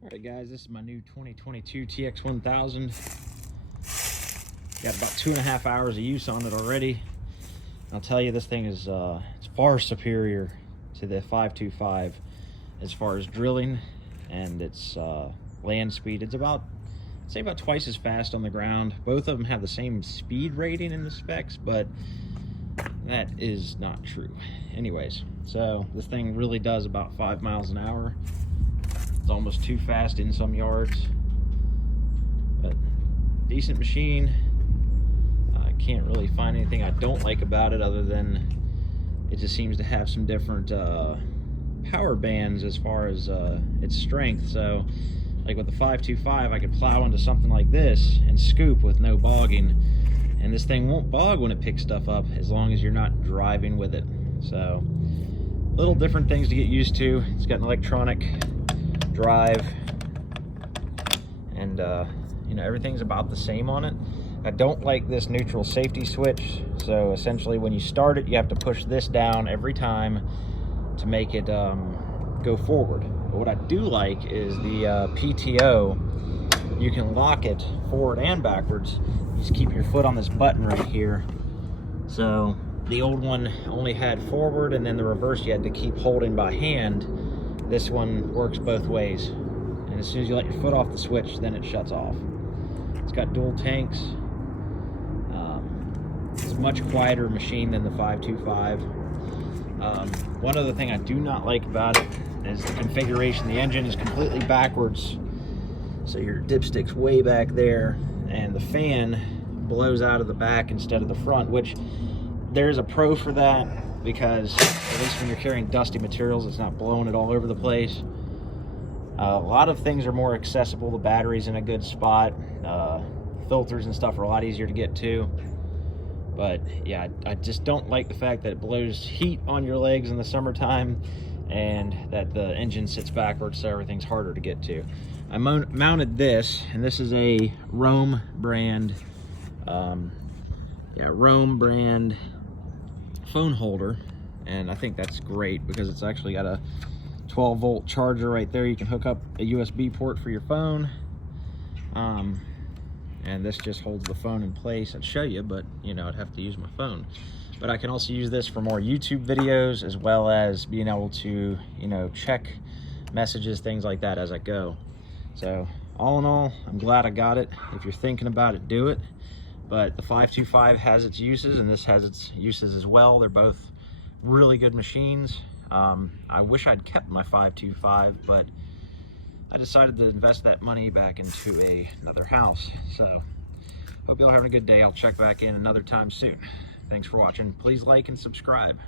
All right, guys, this is my new 2022 TX 1000. Got about 2.5 hours of use on it already. I'll tell you, this thing is it's far superior to the 525 as far as drilling and its land speed. It's about, I'd say, about twice as fast on the ground. Both of them have the same speed rating in the specs, but that is not true. Anyways, so this thing really does about 5 miles an hour. It's almost too fast in some yards, but decent machine. I can't really find anything I don't like about it other than it just seems to have some different power bands as far as its strength. So like with the 525, I could plow into something like this and scoop with no bogging, and this thing won't bog when it picks stuff up as long as you're not driving with it. So little different things to get used to. It's got an electronic drive, and you know, everything's about the same on it. I don't like this neutral safety switch, so essentially when you start it, you have to push this down every time to make it go forward. But what I do like is the PTO. You can lock it forward and backwards. You just keep your foot on this button right here. So the old one only had forward, and then the reverse you had to keep holding by hand. This one works both ways, and as soon as you let your foot off the switch, then it shuts off. It's got dual tanks. It's a much quieter machine than the 525. One other thing I do not like about it is the configuration. The engine is completely backwards, so your dipstick's way back there, and the fan blows out of the back instead of the front, which there's a pro for that, because at least when you're carrying dusty materials, it's not blowing it all over the place. A lot of things are more accessible. The battery's in a good spot. Filters and stuff are a lot easier to get to. But yeah, I just don't like the fact that it blows heat on your legs in the summertime, and that the engine sits backwards, so everything's harder to get to. I mounted this, and this is a Rome brand, Rome brand phone holder, and I think that's great because it's actually got a 12-volt charger right there. You can hook up a USB port for your phone, and this just holds the phone in place. I'd show you, but you know, I'd have to use my phone. But I can also use this for more YouTube videos, as well as being able to, you know, check messages, things like that as I go. So all in all, I'm glad I got it. If you're thinking about it, do it. But the 525 has its uses, and this has its uses as well. They're both really good machines. I wish I'd kept my 525, but I decided to invest that money back into another house. So hope y'all having a good day. I'll check back in another time soon. Thanks for watching. Please like and subscribe.